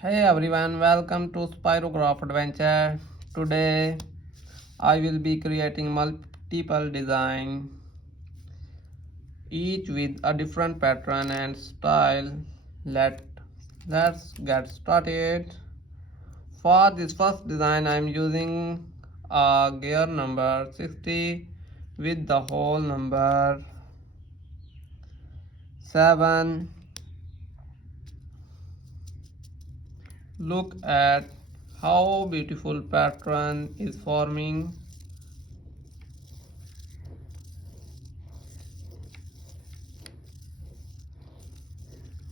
Hey everyone, welcome to Spirograph Adventure. Today I will be creating multiple design, each with a different pattern and style. Let's get started. For this first design I am using a gear number 60 with the hole number 7. Look at how beautiful pattern is forming.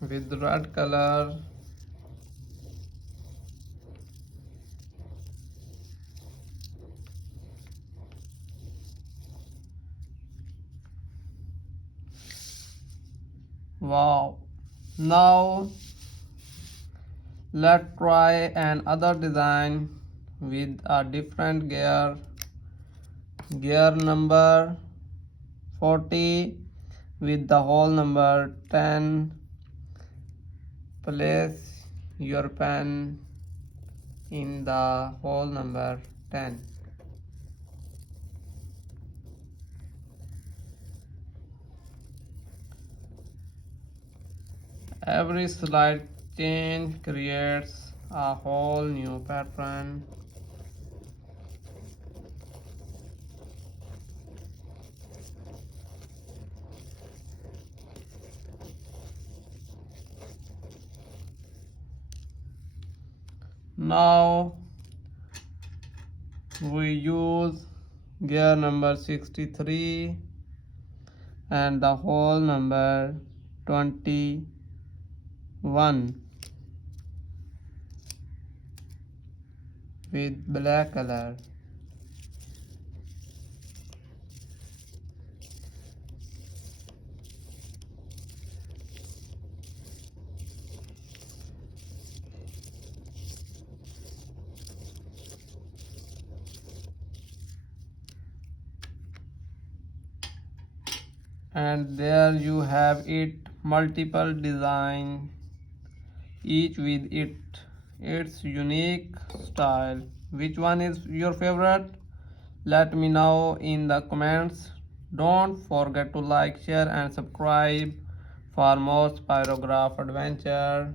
With red color. Wow. Now let's try another design with a different gear number 40 with the hole number 10. Place your pen in the hole number 10. Every slight change creates a whole new pattern. Now we use gear number 63 and the hole number 21 with black color. And there you have it, multiple design, each with its unique style. Which one is your favorite? Let me know in the comments. Don't forget to like, share and subscribe for more Spirograph adventure.